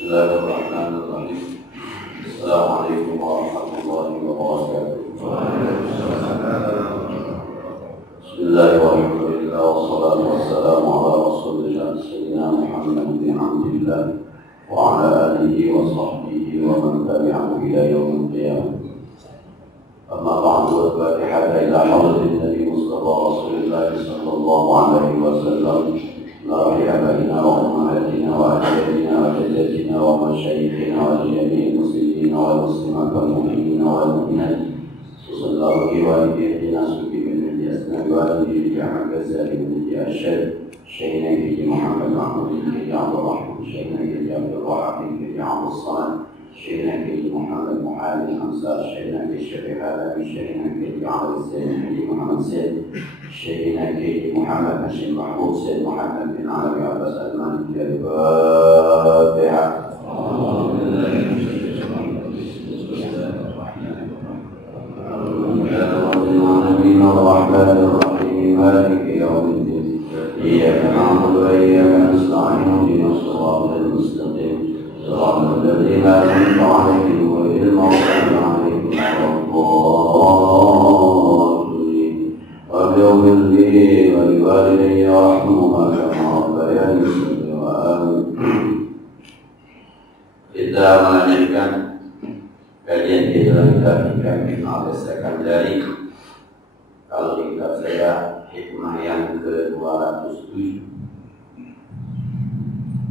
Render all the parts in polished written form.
Bismillahirrahmanirrahim. Assalamualaikum warahmatullahi wabarakatuh. Bismillahirrahmanirrahim. Wassalatu wassalamu ala rasulillah sayyidina Muhammad bin Abdillah wa ala alihi wa sahbihi wa man tabi'ahu ila yaumil qiyamah. Amma ba'du, al-Fatihah ila hadratin Nabi Mustafa Rasulullah sallallahu alaihi wasallam. مرحبا بنا وأمهاتنا وأجدادنا وجداتنا ومشايخنا ولجميع المسلمين والمسلمات والمؤمنين والمؤمنات. صلى الله بوالدينا سبحانه من أسناد والديه جامع الغزالي من الشيخ شيخنا كي محمد محمود كي عبد الرحمن شيخنا كي عبد الرحمن كي عبد الصمد شيخنا كي محمد محمد خمسة شيخنا كي الشيخ هذا شيخنا كي عبد الزين كي محمد سيد شيخنا كي محمد هاشم محمود سيد محمد بن علي عباس المالكي الفاتحة. الرحمن الرحيم مالك يوم الدين إياك نعبد وإياك نستعين اهدنا الصراط المستقيم صراط الذين أنعمت عليهم غير المغضوب عليهم ولا الضالين. رب اغفر لي ولوالدي وارحمهما كما ربياني صغيرا. Kita melanjutkan kajian kita kami menghasilkan dari kalau kitab saya hikmah yang ke-207.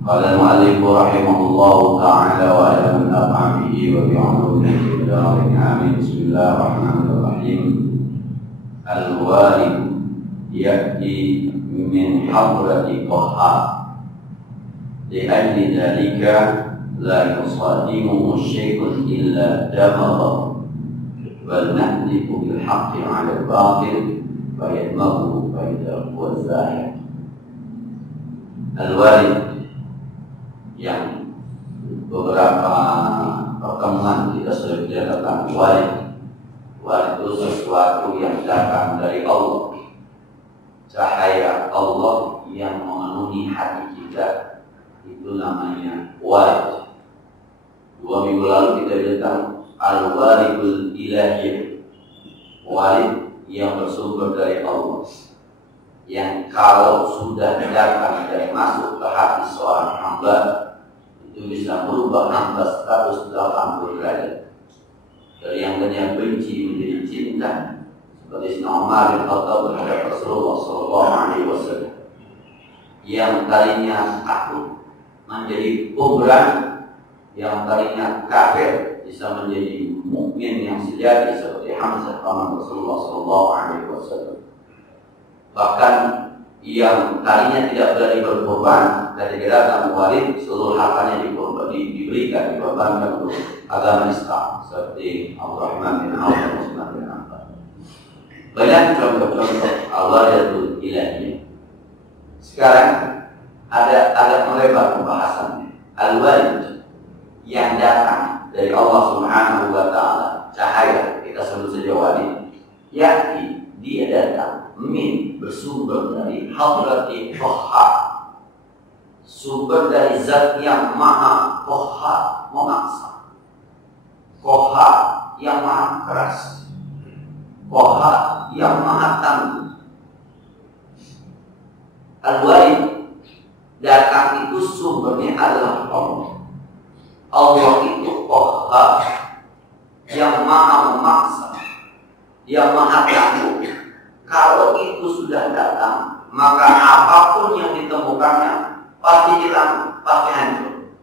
Qala al-mu'allif rahimahullahu ta'ala wa ala min af'amihi wa bi'ulumihi bidarin amin. Bismillahirrahmanirrahim. Al-walid ya'ti min hadrati qahhar li'ajli dhalika la yusadimuhu syai'un illa damaghahu bal nahliku bil haqqi 'ala al-batil fa yadmaghu fa huwa zahir. Al-walid yang beberapa pertemuan kita sudah bicarakan walid. Walid itu sesuatu yang datang dari Allah, cahaya Allah yang memenuhi hati kita, itu namanya walid. 2 minggu lalu kita bilang al-walidul ilahi, walid yang bersumber dari Allah, yang kalau sudah datang dan masuk ke hati seorang hamba itu bisa merubah hamba 180 derajat, dari yang tadinya benci menjadi cinta, seperti Umar bin Khattab terhadap Rasulullah SAW, yang tadinya takut menjadi pemberani, yang tadinya kafir bisa menjadi mukmin yang sejati seperti Hamzah paman Rasulullah SAW. Bahkan yang tadinya tidak berani berkorban dari gerakan walid, seluruh hartanya diberikan, dikorbankan untuk agama Islam, seperti Abdurrahman bin Auf dan Utsman bin Affan. Banyak contoh-contoh al-walidul ilahiyah. Sekarang ada agak melebar pembahasannya. Al-walid yang datang dari Allah Subhanahu wa ta'ala, cahaya, kita sebut saja walid, yakni dia datang bersumber dari hadrati qahhar, sumber dari zat yang maha qahhar, memaksa, qahhar yang maha keras, qahhar yang maha tangguh. Al-walid datang itu sumbernya adalah Allah. Allah itu qahhar yang maha memaksa, yang maha tangguh. Kalau itu sudah datang, maka apapun yang ditemukannya pasti hilang, pasti hancur.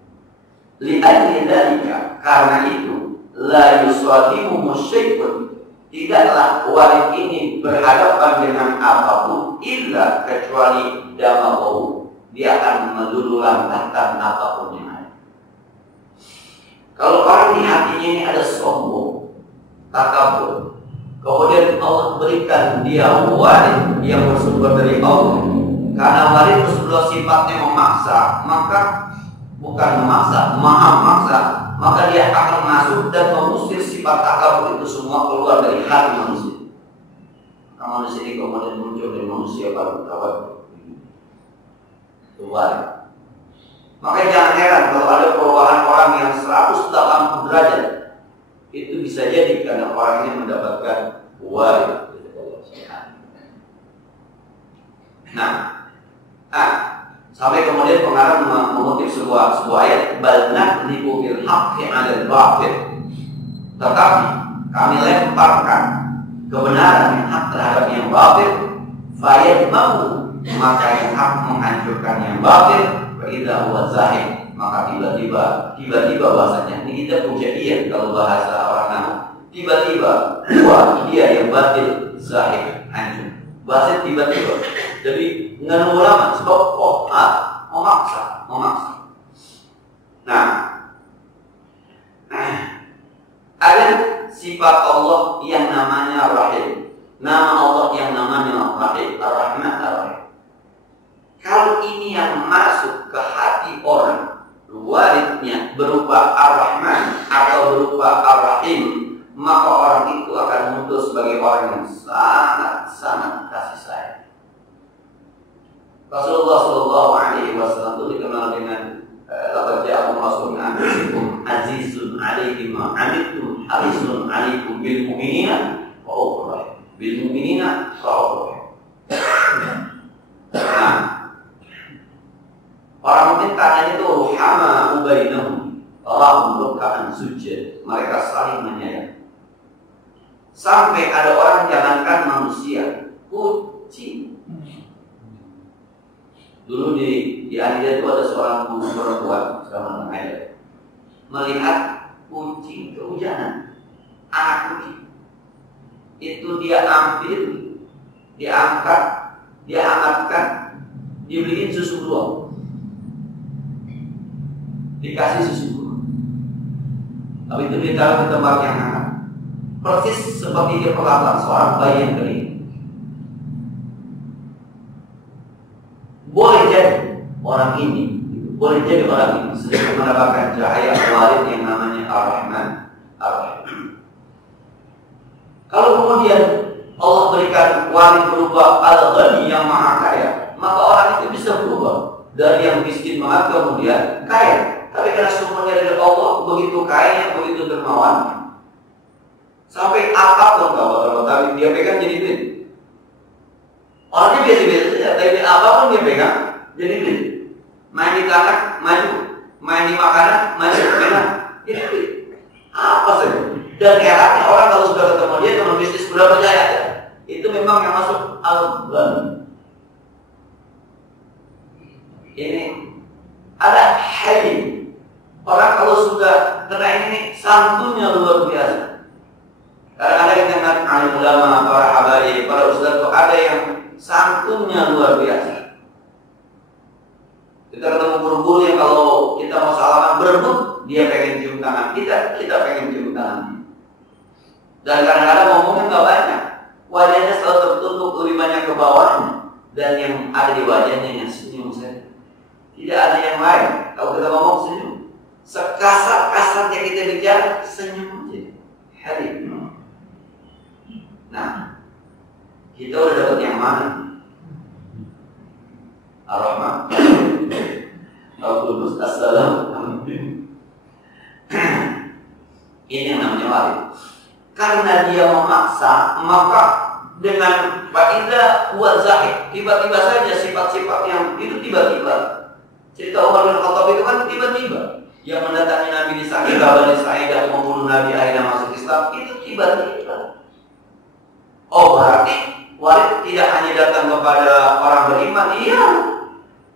Li'ajli dzalika, karena itu la yusadimuhu syai'un, tidaklah walid ini berhadapan dengan apapun illa kecuali damaghahu, dia akan meluluhlantahkan apapun yang ada. Kalau orang di hatinya ini ada sombong, takabur, kemudian Allah berikan dia walid yang bersumber dari Allah, karena walid itu sudah sifatnya memaksa, maka bukan memaksa, maha memaksa, maka dia akan masuk dan mengusir sifat takabur itu semua keluar dari hati manusia. Maka manusia ini kemudian muncul dari manusia baru takabur. Itu walid. Makanya jangan heran kalau ada perubahan orang yang 180 derajat. Itu bisa jadi karena orang ini mendapatkan warid dari Allah Subhanahu. Nah, sampai kemudian pengarang mengutip sebuah ayat, bal naqlibu bil haqqi 'alal batil. Tetapi kami lemparkan kebenaran yang hak terhadap yang batil, fayadmahu, maka yang hak menghancurkan yang batil, wa idza huwa zahid, maka tiba-tiba bahasanya ini kita pujian kalau bahasa orang Nahu, tiba-tiba dia yang batil zahid hancur. Bahasa tiba-tiba. Jadi dengan ulama sebab memaksa. Nah, ada sifat Allah yang namanya Rahim, nama Allah yang namanya Rahim, Ar-Rahman Ar-Rahim. Kalau ini yang masuk ke hati orang, waridnya berupa Ar-Rahman atau berupa Ar-Rahim, maka orang itu akan muncul sebagai orang yang sangat kasih sayang. Rasulullah Shallallahu Alaihi Wasallam itu dikenal dengan laqad ja'akum rasulun min anfusikum azizun 'alaihi ma 'anittum harisun 'alaikum bil mu'minina ra'ufur rahim. Bil mu'minina ra'ufur rahim. Nah, orang mukmin tangannya itu ruhama ubainahum, rahum ruk'an sujud, mereka saling menyayang. Sampai ada orang jangankan manusia, kucing. Dulu di Adida itu ada seorang perempuan sekarang ada melihat kucing kehujanan, anak kucing itu dia ambil, dia angkat, dia hangatkan, dibeliin susu beruang, dikasih susu beruang, tapi itu ditaruh di tempat yang hangat, persis seperti dia perlakuan seorang bayi yang kering. Boleh jadi orang ini sedang mendapatkan cahaya warid yang namanya Ar-Rahman Ar-Rahim. Kalau kemudian Allah berikan warid berupa Al-Ghani yang maha kaya, maka orang itu bisa berubah dari yang miskin banget kemudian kaya. Tapi karena sumbernya dari Allah, begitu kaya, begitu dermawan, sampai apapun kalau dia pegang jadi duit. Orangnya biasa-biasa saja, tapi apapun dia pegang jadi duit. Main di tanah, maju. Main di makanan, maju. Enak, jadi duit. Apa saja. Dan herannya orang kalau sudah ketemu dia, teman bisnis sudah percaya aja. Itu memang yang masuk Al-Ghani. Ini ada Halim. Orang kalau sudah kena ini, santunnya luar biasa. Kadang-kadang kita dengar alim ulama, para habaib, para ustaz itu ada yang santunnya luar biasa. Kita ketemu guru-guru yang kalau kita mau salaman berebut, dia pengen cium tangan kita pengen cium tangan. Dan kadang-kadang ngomongnya nggak banyak, wajahnya selalu tertutup lebih banyak ke bawahnya, dan yang ada di wajahnya yang senyum saja. Tidak ada yang lain. Kalau kita ngomong senyum, sekasar-kasarnya kita bicara senyum aja. Halim. Nah, kita udah dapat yang mana? Ar-Rahman Al-Qudus As-Salam. Ini yang namanya warid. Karena dia memaksa, maka dengan fa'idah huwa zahid, tiba-tiba saja sifat-sifat yang itu tiba-tiba. Cerita Umar bin Khattab itu kan tiba-tiba. Yang mendatangi Nabi di Sa'idah, Bani Sa'idah, membunuh Nabi akhirnya masuk Islam, itu tiba-tiba. Oh, berarti warid tidak hanya datang kepada orang beriman, iya.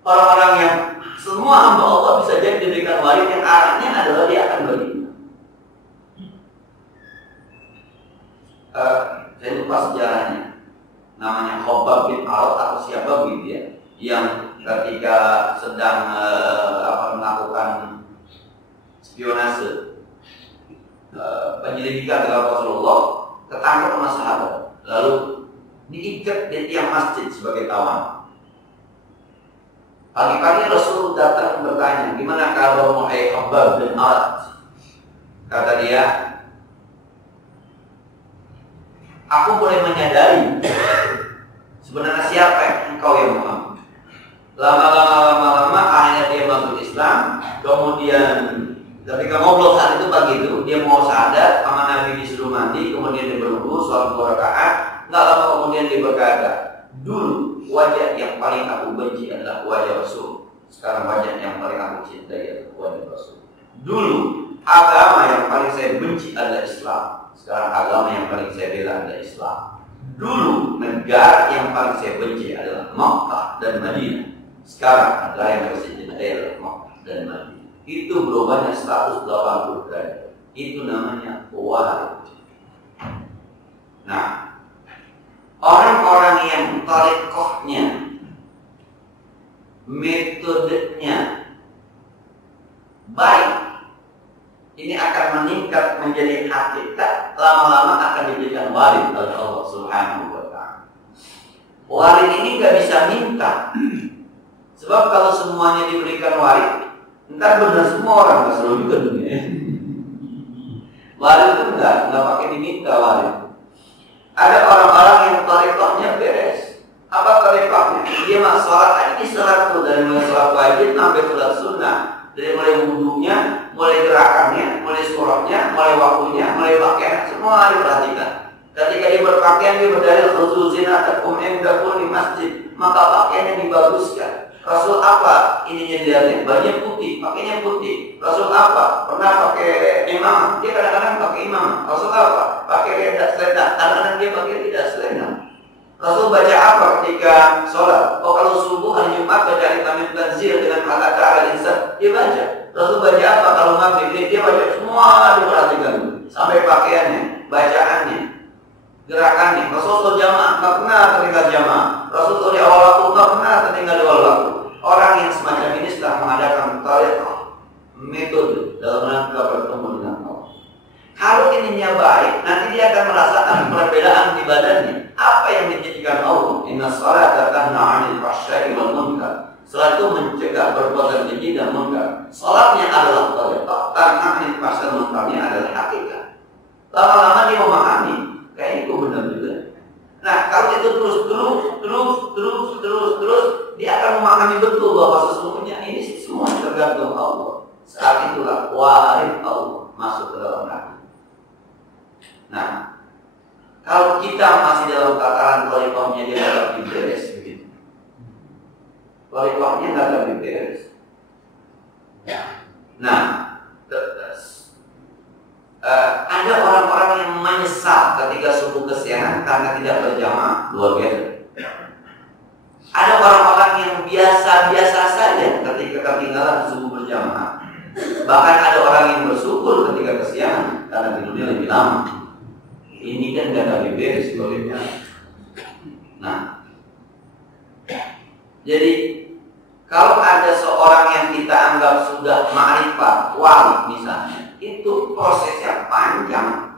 Orang-orang yang semua hamba Allah bisa jadi diberikan warid yang arahnya adalah dia akan beriman. Saya lupa sejarahnya. Namanya Khabbab bin Arad atau siapa gitu ya, yang ketika sedang melakukan spionase, penyelidikan terhadap Rasulullah, ketangkap sama sahabat, lalu diikat di tiang masjid sebagai tawanan. Pagi-pagi Rasul datang bertanya, gimana kabarmu hai Khabbab bin Arad? Kata dia, aku boleh menyadari sebenarnya siapa engkau yang Muhammad. Lama-lama akhirnya dia masuk Islam. Kemudian ketika ngobrol saat itu pagi itu dia mau syahadat sama Nabi disuruh mandi, kemudian dia berwudu, sholat 2 rakaat. Nggak lama kemudian dia berkata, dulu wajah yang paling aku benci adalah wajah Rasul. Sekarang wajah yang paling aku cintai adalah wajah Rasul. Dulu agama yang paling saya benci adalah Islam. Sekarang agama yang paling saya bela adalah Islam. Dulu negara yang paling saya benci adalah Makkah dan Madinah. Sekarang negara yang paling saya cintai adalah Makkah dan Madinah. Itu berubahnya 180 derajat. Itu namanya warid. Nah, orang-orang yang tarekohnya, metodenya baik, ini akan meningkat menjadi hakikat, lama-lama akan diberikan warid oleh Allah Subhanahu wa ta'ala. Warid ini gak bisa minta. Sebab kalau semuanya diberikan warid, ntar benar semua orang, gak selalu juga dunia. Warid itu enggak pakai diminta warid. Ada orang-orang yang tarekohnya beres. Apa tarekohnya? Dia mah sholat aja di sholat tuh, dari mulai sholat wajib sampai sholat sunnah. Dari mulai wudunya, mulai gerakannya, mulai surahnya, mulai waktunya, mulai pakaian, semua diperhatikan. Ketika dia berpakaian, dia berdalil khusus zinatakum inda kulli masjid, maka pakaiannya dibaguskan. Rasul apa? Ininya dilihatnya, bajunya putih, pakainya putih. Rasul apa? Pernah pakai imamah, dia kadang-kadang pakai imamah. Rasul apa? Pakai tidak selendang, kadang-kadang dia pakai tidak selendang. Rasul baca apa ketika sholat? Oh, kalau subuh hari Jumat baca Al-Tamim Tanzil dengan kata al-insan, dia baca. Rasul baca apa kalau maghrib? Dia baca, semua diperhatikan, sampai pakaiannya, bacaannya, gerakannya. Rasul sholat jamaah, tak pernah tertinggal jamaah. Rasul sholat di awal waktu, tak pernah tertinggal di awal waktu. Orang yang semacam ini sedang mengadakan tariqah, metode dalam rangka bertemu dengan Allah. Kalau ininya baik, nanti dia akan merasakan perbedaan di badannya. Apa yang dijadikan Allah? Inna sholata tanha 'anil fahsya'i wal munkar. Salat itu mencegah perbuatan keji dan munkar. Salatnya adalah tariqah, tanha 'anil fahsya'i wal munkarnya adalah hakikat. Lama-lama dia memahami, kayak itu benar juga. Nah, kalau itu terus, dia akan memahami betul bahwa sesungguhnya ini semua tergantung Allah. Saat itulah warid Allah masuk ke dalam hati. Nah, kalau kita masih dalam tataran tariqahnya dia nggak lebih beres begitu. Tariqahnya nggak lebih beres. Nah, ada orang-orang yang menyesal ketika subuh kesiangan karena tidak berjamaah, luar biasa. Ada orang-orang yang biasa-biasa saja ketika ketinggalan subuh berjamaah. Bahkan ada orang yang bersyukur ketika kesiangan karena tidurnya lebih lama. Ini kan gak lebih beres sebagainya. Nah, jadi kalau ada seorang yang kita anggap sudah ma'rifat, wali misalnya, itu prosesnya panjang.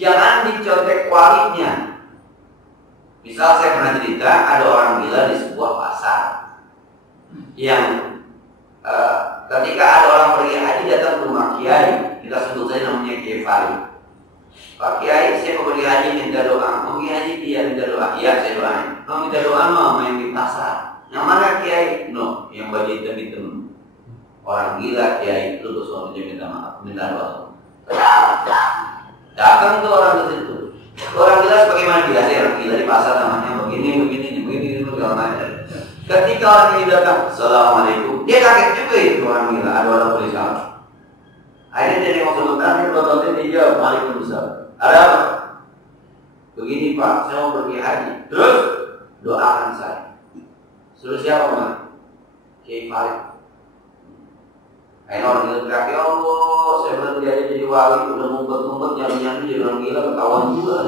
Jangan dicontek walinya. Misal saya pernah cerita, ada orang gila di sebuah pasar yang ketika ada orang pergi haji datang ke rumah kiai, kita sebut saja namanya Kiai Farid. Pak Kiai, saya mau pergi haji minta doa. Mau pergi haji dia minta doa. Iya, saya doain. Mau minta doa mau main di pasar. Yang mana Kiai? No, yang baju hitam-hitam. Orang gila Kiai itu terus orang dia minta maaf, minta doa. Datang tuh orang ke situ. Orang gila sebagaimana biasa orang gila di pasar namanya begini, segala macam. Ketika orang ini datang, assalamualaikum, dia kaget juga itu orang gila. Ada orang boleh salam. Akhirnya dia nengok sebentar, dia bertonton dia jawab, waalaikumsalam. Ada apa? Begini Pak, saya mau pergi haji. Terus doakan saya. Suruh siapa Pak? Kiai Farid. Akhirnya orang gila teriak, ya Allah, saya berhenti aja jadi wali, udah ngumpet-ngumpet, nyambi-nyambi jadi orang gila, ketahuan juga.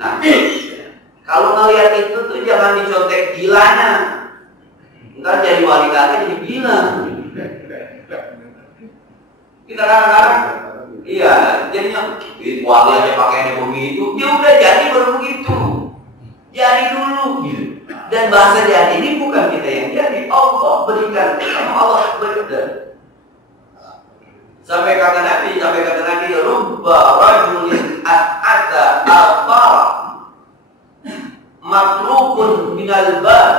Nah, kalau ngelihat itu tuh jangan dicontek gilanya. Ntar jadi wali kagak jadi gila. Kita kadang-kadang, iya, jadinya wali aja pakaiannya begitu, ya udah jadi baru begitu. Jadi dulu gitu. Dan bahasa jadi ini bukan kita yang jadi, Allah berikan, Allah berikan. Sampai kata Nabi, rubba rajulin at'ata al-farah. matrukun minal bab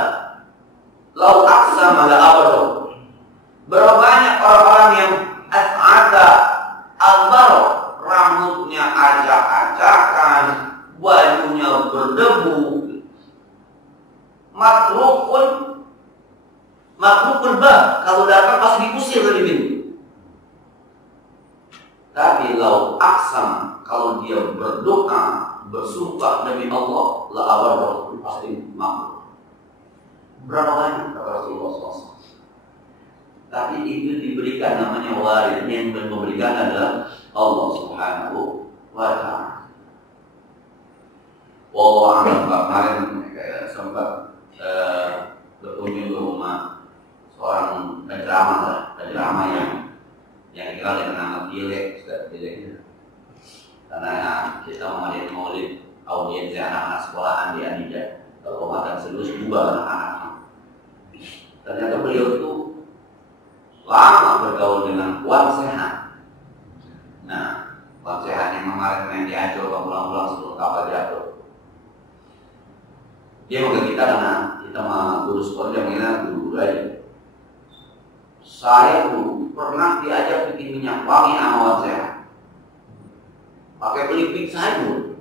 lau aqsama la abadu. Berapa banyak orang-orang yang as'ada al-baro, rambutnya acak-acakan, bajunya berdebu, matrukun bah, kalau datang pasti diusir dari pintu. Tapi lau aksam, kalau dia berdoa, bersumpah demi Allah, la abarro, pasti makhluk. Berapa banyak kata Rasulullah SAW. Tapi itu diberikan namanya waris, yang memberikan adalah Allah Subhanahu wa Ta'ala. Wallahu a'lam. Kemarin sempat berkunjung ke rumah seorang penceramah yang dikenal dengan nama Pilek, Ustaz Pilek. Karena kita mengadakan maulid audiens anak-anak sekolahan di Anida, Kabupaten Selus, 2 anak-anak. Ternyata beliau itu lama bergaul dengan Wan Sehat. Nah, Wan Sehat yang kemarin main di Ancol, pulang-pulang sebelum kapal jatuh. Dia manggil kita karena kita mah guru sekolah, dia manggilnya guru aja. Saya dulu pernah diajak bikin minyak wangi sama Wan Sehat. Pakai pelipik sayur.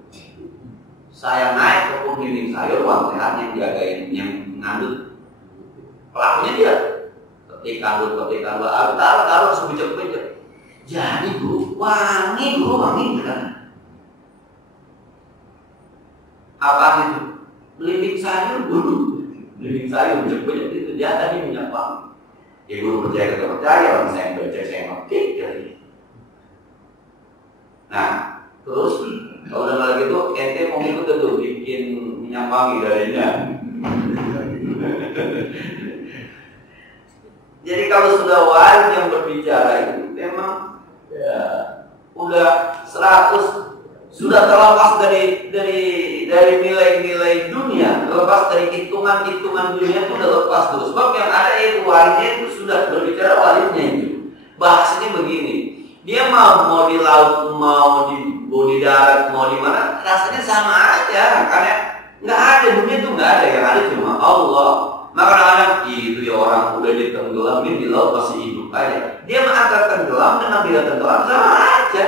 Saya naik ke penggiling sayur, Wan Sehat yang jagain, yang ngambil. Pelakunya dia. Ketik kandut, taruh sebejek-bejek. Jadi guru wangi kan. Apa itu? Pelipik sayur dulu. Pelipik sayur bejek-bejek itu dia tadi minyak wangi. Ya guru percaya atau percaya, orang saya yang baca saya ngekik kali. Nah, terus kalau udah lagi itu ente mau ikut tuh bikin minyak wangi darinya. Jadi kalau sudah wali yang berbicara itu memang ya udah 100, sudah terlepas dari nilai-nilai dunia, terlepas dari hitungan dunia itu udah lepas terus. Sebab yang ada itu walinya itu sudah berbicara walinya itu. Bahasanya begini, dia mau di laut, mau di darat, mau di mana, rasanya sama aja. Karena nggak ada dunia itu, nggak ada, yang ada cuma Allah. Maka kadang-kadang itu ya orang udah ditenggelamnya di laut masih hidup aja. Dia mengangkat tenggelam dengan tidak tenggelam sama aja.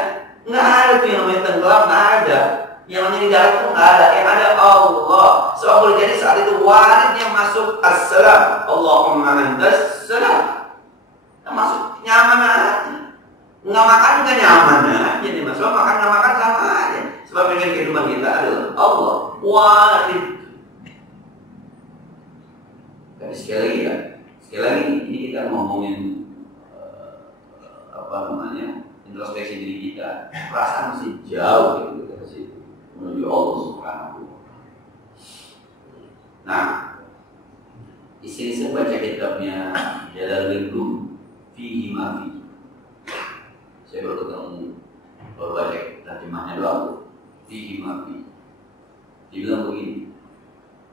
Nggak ada tuh yang namanya tenggelam, nggak ada. Yang namanya di darat itu nggak ada. Yang ada Allah. Sebab boleh jadi saat itu waridnya masuk as-salam. Allahumma antas salam. Nah, masuk nyaman aja. Nggak makan juga nyaman aja nih mas. Sebab makan nggak makan sama aja. Sebab dengan kehidupan kita adalah Allah. Warid. Tapi sekali lagi ini kita ngomongin introspeksi diri kita, perasaan masih jauh gitu ke situ menuju Allah Subhanahu. Nah, di sini saya baca kitabnya Jalaluddin Fihi Mafi. Saya baru baca terjemahnya doang. Fihi Mafi. Dibilang begini,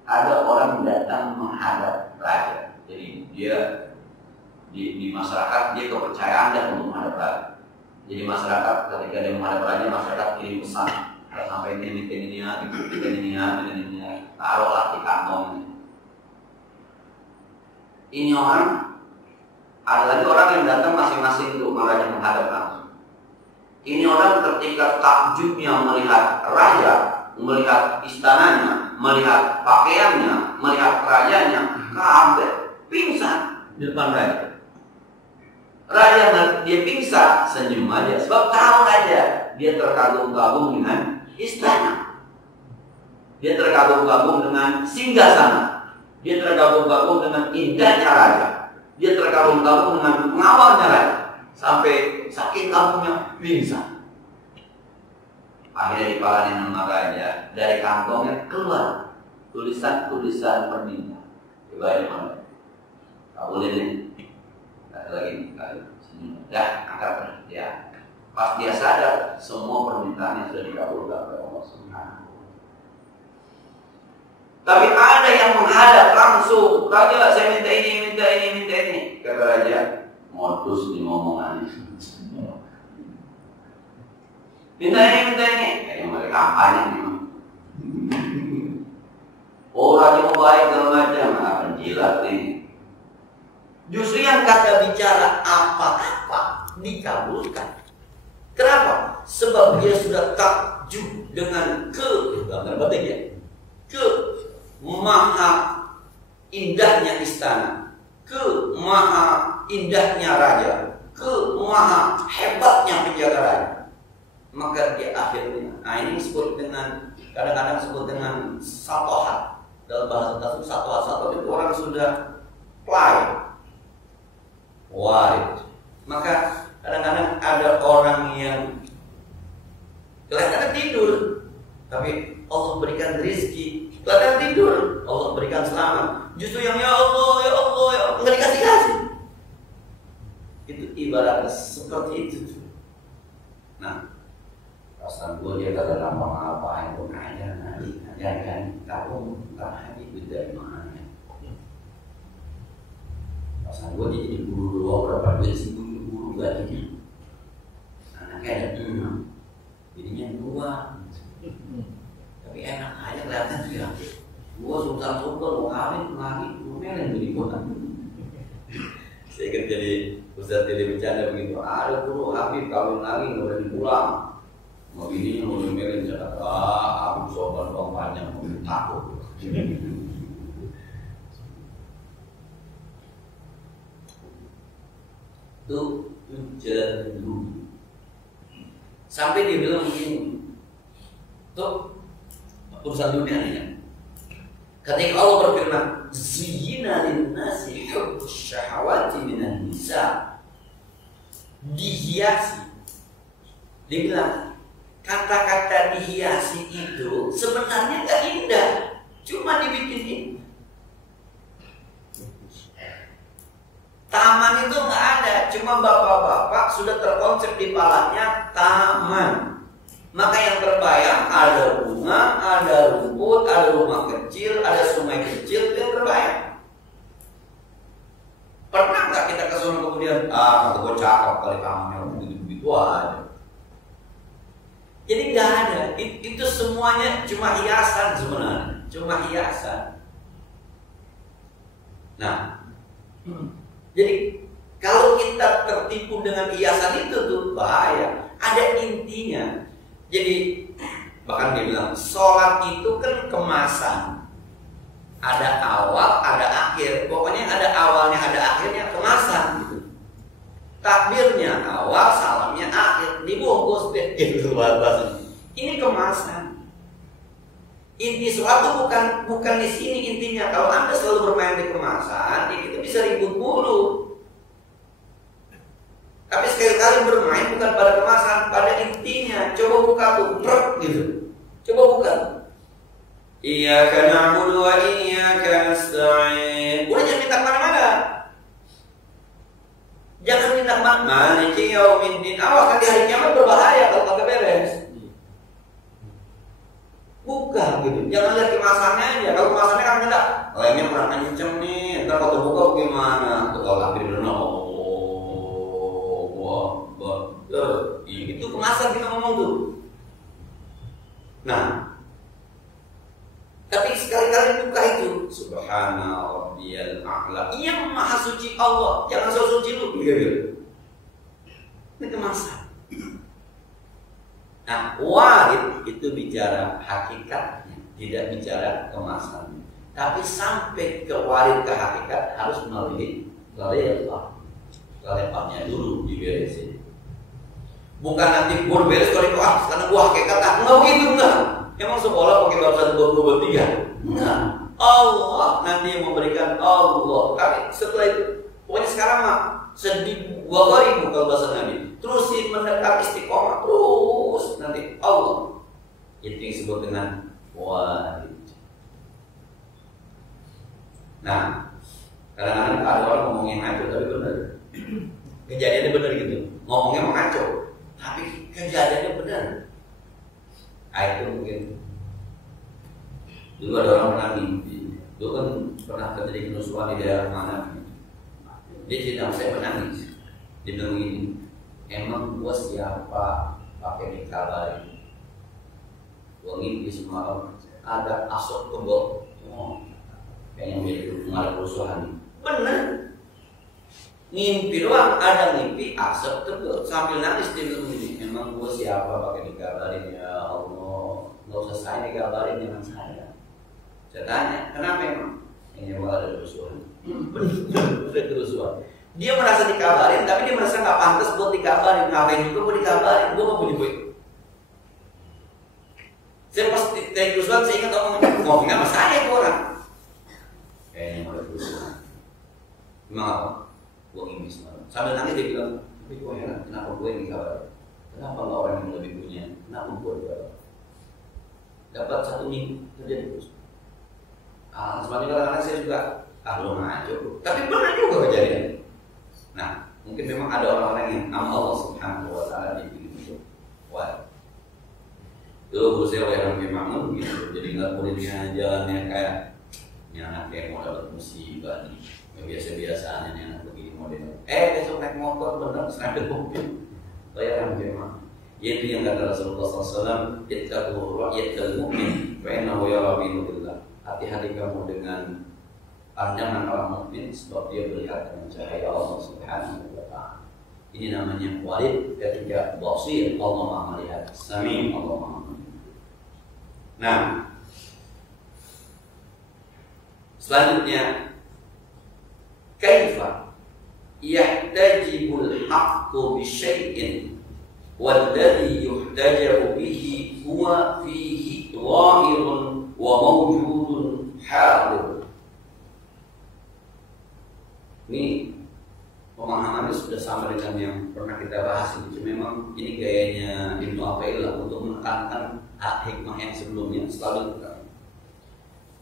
ada orang datang menghadap raja. Jadi dia di masyarakat dia kepercayaan dan untuk menghadap raja. Jadi masyarakat ketika dia menghadap raja, masyarakat kirim pesan sampai ini taruhlah di kantong. Ini orang, ada lagi orang yang datang masing-masing untuk raja menghadap langsung. Ini orang ketika takjubnya melihat raja, melihat istananya, melihat pakaiannya, melihat rajanya, kaget, pingsan di depan raja. Raja dia pingsan, senyum aja, sebab tahu aja dia terkagum-kagum dengan istana, dia terkagum-kagum dengan singgasana, dia terkagum-kagum dengan indahnya raja, dia terkagum-kagum dengan pengawalnya raja, sampai saking kagumnya pingsan. Akhirnya dipalani nama raja, dari kantongnya keluar tulisan-tulisan permintaan. Coba di mana? Tak boleh nih. Lagi dah angkat ya. Pas dia sadar semua permintaannya sudah dikabulkan oleh Allah Subhanahu. Tapi ada yang menghadap langsung, raja saya minta ini. Kata raja, modus di ngomongan. Minta ini. Kayak mulai kampanye nih. Orang yang baik segala macam, penjilat nih. Justru yang kata bicara apa-apa dikabulkan. Kenapa? Sebab dia sudah takjub dengan maha indahnya istana, maha indahnya raja, maha hebatnya penjaga raja. Maka dia akhirnya, ini disebut dengan, kadang-kadang disebut dengan satohat. Dalam bahasa tasawuf, satohat itu orang sudah play, warid. Maka kadang-kadang ada orang yang kelihatan tidur, tapi Allah berikan rezeki. Kelihatan tidur, Allah berikan selamat. Justru yang ya Allah, ya Allah, ya Allah, nggak dikasih. Itu ibaratnya seperti itu. Nah, perasaan gue dia kagak ngapa-ngapain pun aja kan kamu bukan haji itu dari mana? Perasaan gue dia jadi guru doang, berapa duit sih guru gajinya? Anaknya ada 6, jadinya 2. Tapi enak aja kelihatan dia. Gue sultan mau kawin lagi, lumayan jadi kota. Saya ingat jadi Ustaz Tili bercanda begitu. Ada guru Habib kawin lagi nggak boleh pulang. Mau ini mau lumayan Jakarta. Habib sopan bang panjang mau takut. Tuh jenuh. Sampai dia bilang begini. Tuh urusan dunia ini. Ketika Allah berfirman, "Zina lin-nasi hubbus syahawati minan nisa." Dihiasi. Dia bilang, kata-kata dihiasi itu sebenarnya gak indah, cuma dibikin indah. Taman itu gak ada, cuma bapak-bapak sudah terkonsep di palanya taman. Maka yang terbayang ada bunga, ada rumput, ada rumah kecil, ada sungai kecil, itu yang terbayang. Pernah nggak kita ke sana kemudian, kata gue cakep kali tamannya begitu aja. Jadi nggak ada, itu semuanya cuma hiasan sebenarnya, cuma hiasan. Nah, jadi kalau kita tertipu dengan hiasan itu tuh bahaya. Ada intinya. Jadi bahkan dia bilang sholat itu kan kemasan, ada awal, ada akhir. Pokoknya ada awalnya, ada akhirnya, kemasan gitu. Takbirnya awal, salamnya akhir, dibungkus deh. Itu bahasa. Ini kemasan. Inti sholat itu bukan di sini intinya. Kalau Anda selalu bermain di kemasan, itu bisa ribut mulu. Tapi sekali-kali bermain bukan pada kemasan, pada intinya. Coba buka tuh, gitu. Coba buka. Iyyaka na'budu wa iyyaka nasta'in. Udah jangan minta kemana-mana. Jangan minta maliki yaumiddin. Awas nanti hari kiamat berbahaya kalau kagak beres. Buka gitu. Jangan lihat kemasannya aja. Kalau kemasannya kan enggak, lemnya kurang kenceng nih. Ntar kalau terbuka gimana? Tuh kalau akhir benar. Itu kemasan kita ngomong tuh. Nah, tapi sekali-kali buka itu Subhana Rabbiyal A'la. Yang maha suci Allah. Jangan so suci lu. Ini kemasan. Nah, warid itu bicara hakikatnya, tidak bicara kemasan. Tapi sampai ke warid ke hakikat harus melalui level. Levelnya dulu diberesin. Bukan nanti gua beres kalau itu karena gua hakikat enggak begitu enggak. Emang sekolah pakai bab 1, 2, 3? Enggak. Allah nanti yang memberikan Allah. Tapi setelah itu, pokoknya sekarang mah sedih 2.000 kalau bahasa Nabi. Terusin mendekat istiqomah terus nanti Allah. Itu yang disebut dengan warid. Nah, kadang-kadang ada orang ngomongin ngaco tapi benar. Kejadiannya benar gitu. Ngomongnya mau ngaco, tapi kejadiannya benar. Itu mungkin dulu ada orang pernah mimpi. Dulu kan pernah terjadi kerusuhan di daerah mana gitu. Dia cerita, saya menangis. Dia bilang gini, emang gua siapa pakai dikabarin? Gua ngimpi semalam ada asap tebal Oh, kayaknya mengalami kerusuhan. Bener. Mimpi doang, ada mimpi asap tebel sambil nangis di ini. Emang gue siapa pakai dikabarin ya Allah? Nggak usah saya dikabarin dengan saya. Saya tanya, kenapa emang? Ini malah ada kerusuhan. Ada kerusuhan. Dia merasa dikabarin, tapi dia merasa nggak pantas buat dikabarin. Ngapain juga mau dikabarin? Gue mau bunyi gue. Saya pas dari kerusuhan, saya ingat ngomongnya sama saya itu orang. Kayaknya ada kerusuhan. Emang apa? Gue ingin semalam. Sambil nangis dia bilang, tapi gue heran, kenapa gue yang dikabarin? Kenapa nggak orang yang lebih punya? Kenapa gue dikabarin? Dapat 1 minggu terjadi kerusuhan. Selanjutnya kadang-kadang saya juga belum ngaco. Tapi benar juga kejadian. Nah, mungkin memang ada orang-orang yang nama Allah Subhanahu wa taala dibikin itu. Wah. Dulu saya orang memang gitu. Jadi enggak boleh jalannya kayak ini anak kayak mau dapat musibah nih. Enggak biasa-biasanya nih anak begini model. Besok naik motor benar sampai mobil. Bayaran memang. Itu yang kata Rasulullah SAW, ittaqu ru'yatal mu'min fa innahu yara bi nurillah. Hati-hati kamu dengan pandangan orang mukmin sebab dia melihat dengan cahaya Allah Subhanahu wa taala. Ini namanya walid ketika basir, Allah Maha melihat, sami, Allah Maha melihat. Nah, selanjutnya kaifa yahtajibul haqqu bi syai'in walladhi yuhtajabu bihi huwa fihi zahirun wa mawjudun hadir. Ini pemahamannya sudah sama dengan yang pernah kita bahas ini. Memang ini gayanya Ibnu Athaillah untuk menekankan hikmah yang sebelumnya selalu ditekankan.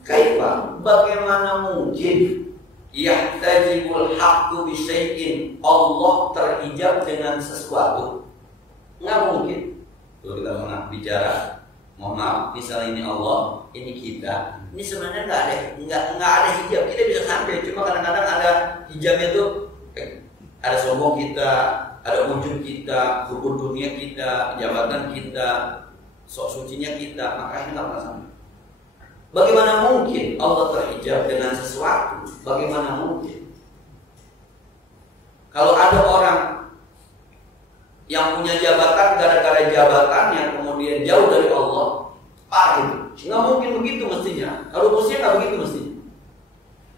Kaifa, bagaimana mungkin yahtajibul haqqu bi syai'in, Allah terhijab dengan sesuatu? Nggak mungkin. Kalau kita pernah bicara, mohon maaf, misalnya ini Allah, ini kita, ini sebenarnya nggak ada hijab. Kita bisa sampai, cuma kadang-kadang ada hijabnya tuh, ada sombong kita, ada wujud kita, rukun dunia kita, jabatan kita, sok sucinya kita, makanya nggak pernah sampai. Bagaimana mungkin Allah terhijab dengan sesuatu? Bagaimana mungkin? Kalau ada orang yang punya jabatan gara-gara jabatannya kemudian jauh dari Allah, parah itu. Nggak mungkin begitu mestinya. Kalau rumusnya nggak begitu mestinya.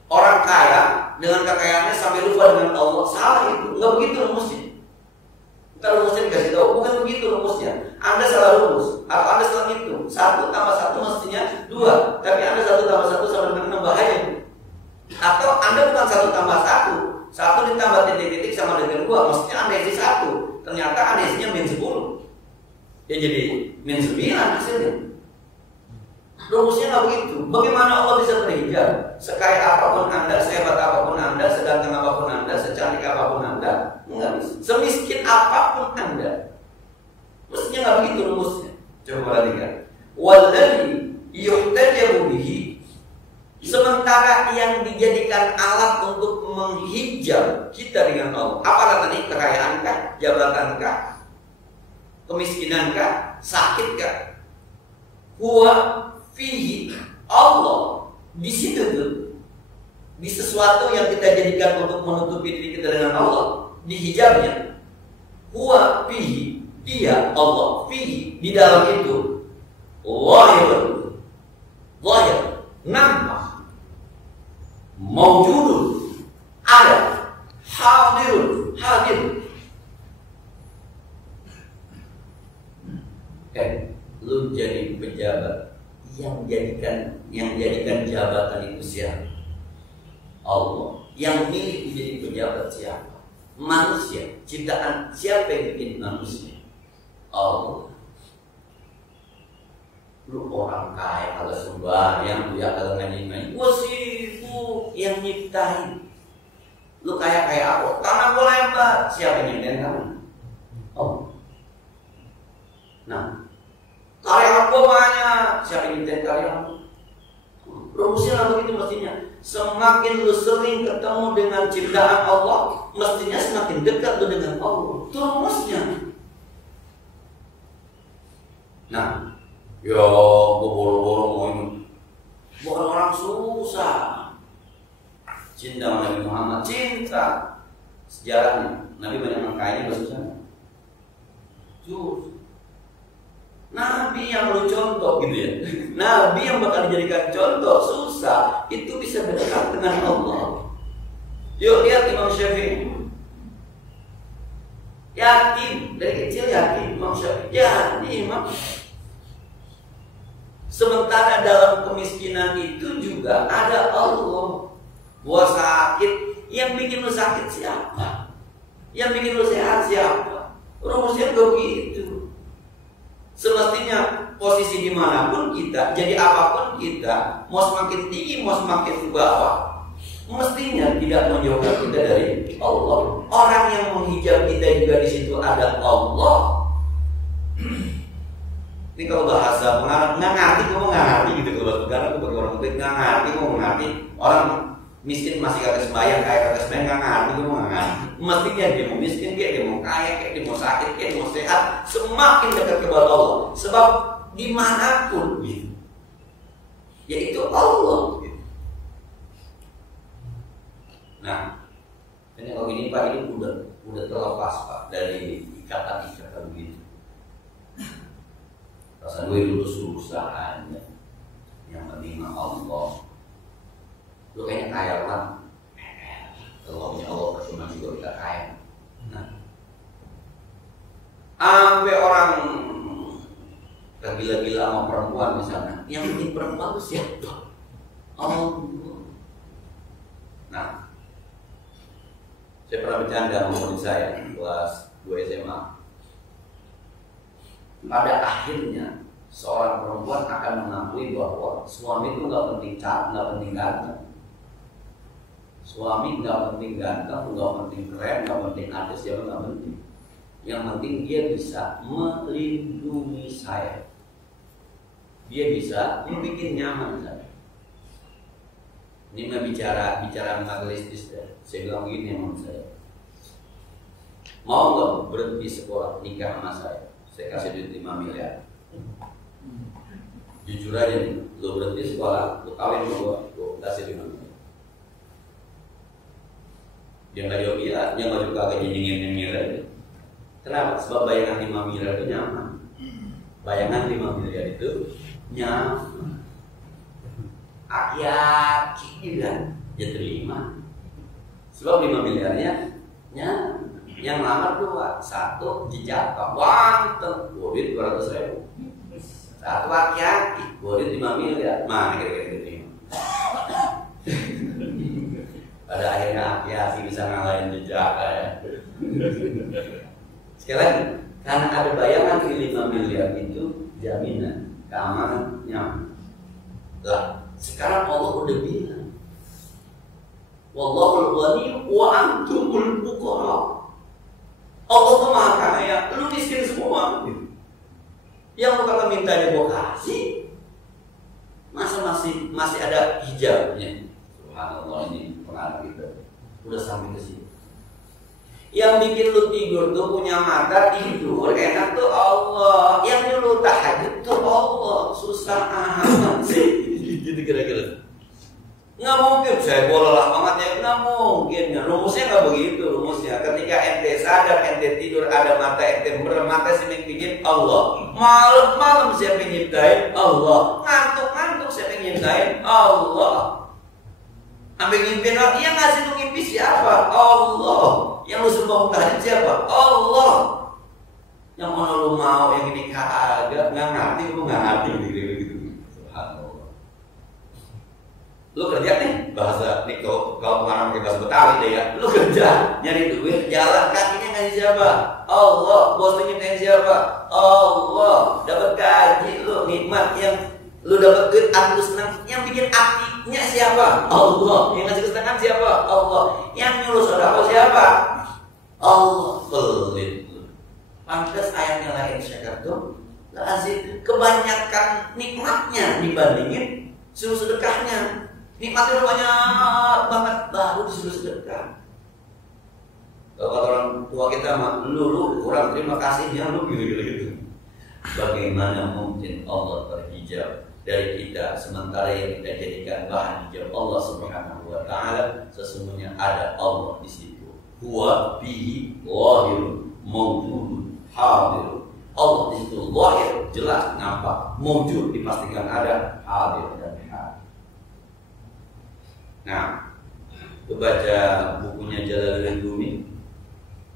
Orang kaya dengan kekayaannya sampai lupa dengan Allah, salah itu. Nggak begitu rumusnya. Kita rumusnya dikasih tahu, bukan begitu rumusnya. Anda salah rumus, atau Anda salah hitung. 1 tambah 1 mestinya 2, tapi Anda 1 tambah 1 sama dengan 6 bahaya. Atau Anda bukan 1 tambah 1 ditambah titik-titik sama dengan 2, mestinya Anda isi 1. Ternyata Anda isinya min 10. Ya jadi min 9 hasilnya. Rumusnya nggak begitu. Bagaimana Allah bisa terhijab? Sekaya apapun Anda, sehebat apapun Anda, seganteng apapun Anda, secantik apapun Anda, nggak bisa. Semiskin apapun Anda, mestinya nggak begitu rumusnya. Coba perhatikan. Walladzi yuhtajabu bihi, sementara yang dijadikan alat untuk menghijab kita dengan Allah. Apa katanya? Kekayaankah? Jabatankah? Kemiskinankah? Sakitkah? Huwa fihi, Allah di situ tuh, di sesuatu yang kita jadikan untuk menutupi diri kita dengan Allah, di hijabnya. Huwa fihi, dia Allah, fihi, di dalam itu, zahir, nampak, mawjudun, ada, hadir. Lu jadi pejabat, yang jadikan jabatan itu siapa? Allah. Yang milih menjadi pejabat siapa? Manusia. Ciptaan siapa yang bikin manusia? Allah. Lu orang kaya kalau sembahyang, dia kalau ngaji-ngaji, gua sibuk yang nyiptain. Lu kaya apa? Tanah gua lebar. Siapa yang nyiptain kamu? Allah. Nah, karya aku banyak. Siapa yang nyiptain karyamu? Rumusnya lah begitu mestinya. Semakin lu sering ketemu dengan ciptaan Allah, mestinya semakin dekat lu dengan Allah. Itu rumusnya. Nah, ya gue boro-boro mau ini bukan orang susah. Cinta Nabi Muhammad, cinta. Sejarahnya, Nabi banyak mengkayanya bersusah. Susah. Nabi yang lu contoh gitu ya. Nabi yang bakal dijadikan contoh susah, itu bisa berdekat dengan Allah. Yuk lihat Imam Syafi'i. Yatim, dari kecil yatim Imam Syafi'i. Yatim Imam. Sementara dalam kemiskinan itu juga ada Allah. Gua sakit, yang bikin lu sakit siapa? Yang bikin lu sehat siapa? Rumusnya begitu. Semestinya posisi dimanapun kita, jadi apapun kita, mau semakin tinggi, mau semakin ke bawah, mestinya tidak menjauhkan kita dari Allah. Orang yang menghijab kita juga di situ ada Allah. Ini kalau bahasa pengarang nggak ngerti, gue nggak ngerti gitu kalau bahasa pengarang, gue bagi orang tua nggak ngerti, gue ngerti orang miskin masih kagak sembahyang, kaya kagak sembahyang, nggak ngerti, gue nggak ngerti. Mestinya dia mau miskin, dia mau kaya, dia mau sakit, dia mau sehat, semakin dekat kepada Allah. Sebab dimanapun gitu, yaitu Allah. Gitu. Nah, ini kalau gini Pak, ini udah terlepas Pak dari ikatan begitu. Rasa gue lulus aja, yang penting Allah. Lu kayaknya kaya banget. Kalau punya Allah percuma juga kita kaya. Nah, sampai orang tergila-gila sama perempuan misalnya, yang penting perempuan itu siapa? Allah. Nah, saya pernah bercanda sama murid saya kelas 2 SMA. Pada akhirnya seorang perempuan akan mengakui bahwa suami itu nggak penting cantik, nggak penting ganteng. Suami nggak penting ganteng, nggak penting keren, nggak penting ada siapa, nggak penting. Yang penting dia bisa melindungi saya. Dia bisa membuat nyaman saya. Ini mah bicara materialistis ya. Saya bilang begini sama saya. Mau nggak berhenti sekolah nikah sama saya? Saya kasih duit 5 miliar. Jujur aja nih, lo berhenti sekolah, lo kawin sama gue kasih 5 miliar. Dia nggak jawab iya, dia nggak juga agak nyengir aja. Kenapa? Sebab bayangan 5 miliar itu nyaman. Bayangan 5 miliar itu nyaman. Yakin juga dia terima. Sebab 5 miliarnya nyaman. Yang lamar 2, 1 jejaka, wanteng, duit 200.000. 1 aki-aki, duit 5 miliar, mana kira-kira diterima? Pada akhirnya aki-aki bisa ngalahin jejaka ya. Sekali lagi, karena ada bayangan di 5 miliar itu jaminan keamanannya. Lah, sekarang Allah udah bilang, Wallahul ghani wa antumul fuqara. Allah tuh maha kaya, lu miskin semua. Yang lu kata mintanya gua kasih, masa masih ada hijabnya. Subhanallah, ini pengarang kita udah sampai ke sini. Yang bikin lu tidur tuh punya mata tidur enak tuh Allah. Yang nyuruh tahajud tuh Allah. Susah amat sih. Gitu kira-kira. Nggak mungkin saya lelah banget ya, nggak mungkin. Rumusnya nggak begitu rumusnya. Ketika ente sadar, ente tidur, ada mata ente bermata sih bikin Allah. Malam-malam siapa yang nyiptain? Allah. Ngantuk-ngantuk siapa yang nyiptain? Allah. Sampai ngimpi yang ngasih lu ngimpi siapa? Allah. Yang lu suruh tahajud siapa? Allah. Yang mana lu mau yang ini kagak nggak ngerti, lu nggak ngerti gitu. Subhanallah. Lu kerja nih bahasa nih kalau pengarang pakai bahasa Betawi deh ya. Lu kerja nyari duit, jalan kakinya ngasih siapa? Allah. Bosnya nyiptain siapa? Allah. Dapat gaji lu nikmat yang lu dapat duit, aku senang. Yang bikin aktifnya siapa? Allah. Yang ngasih kesenangan siapa? Allah. Yang nyuruh saudara siapa? Allah. Pelit lu. Pantas ayatnya lain syakartum lazim, kebanyakan nikmatnya dibandingin suruh sedekahnya. Nikmatnya banyak banget baru disuruh sedekah. Kalau kata orang tua kita mah, lu kurang terima kasihnya lu gitu. Bagaimana mungkin Allah terhijab dari kita, sementara yang kita jadikan bahan hijab Allah Subhanahu wa taala, sesungguhnya ada Allah di situ. Huwa bihi lahirun mawjudun hadir. Allah di situ lahir, jelas, nampak, mawjud, dipastikan ada, hadir dan hadir. Nah, baca bukunya Jalaluddin Rumi,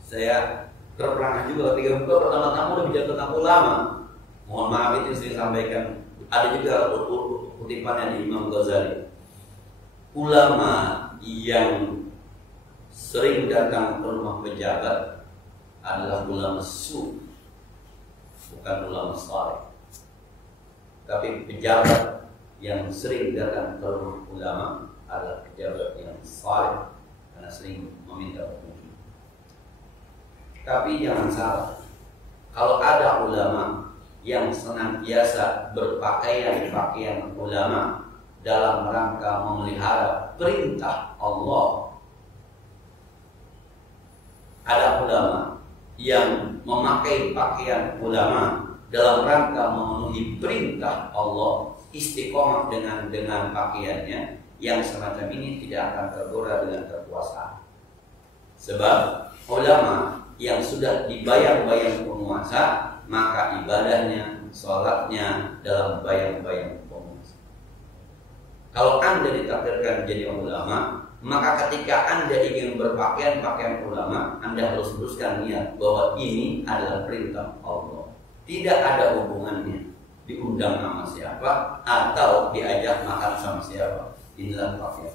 saya terperangah juga ketika buka pertama-tama udah bicara tentang ulama. Mohon maaf itu saya sampaikan. Ada juga kutipannya di Imam Ghazali. Ulama yang sering datang ke rumah pejabat adalah ulama su, bukan ulama saleh. Tapi pejabat yang sering datang ke rumah ulama adalah pejabat yang saleh karena sering meminta petunjuk. Tapi jangan salah, kalau ada ulama yang senantiasa berpakaian pakaian ulama dalam rangka memelihara perintah Allah, ada ulama yang memakai pakaian ulama dalam rangka memenuhi perintah Allah, istiqomah dengan pakaiannya, yang semacam ini tidak akan tergoda dengan kekuasaan. Sebab ulama yang sudah dibayang-bayang penguasa, maka ibadahnya, sholatnya dalam bayang-bayang penguasa. Kalau Anda ditakdirkan jadi ulama, maka ketika Anda ingin berpakaian pakaian ulama, Anda harus teruskan niat bahwa ini adalah perintah Allah. Tidak ada hubungannya diundang sama siapa atau diajak makan sama siapa. Inilah pakaian.